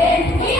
Aleluia.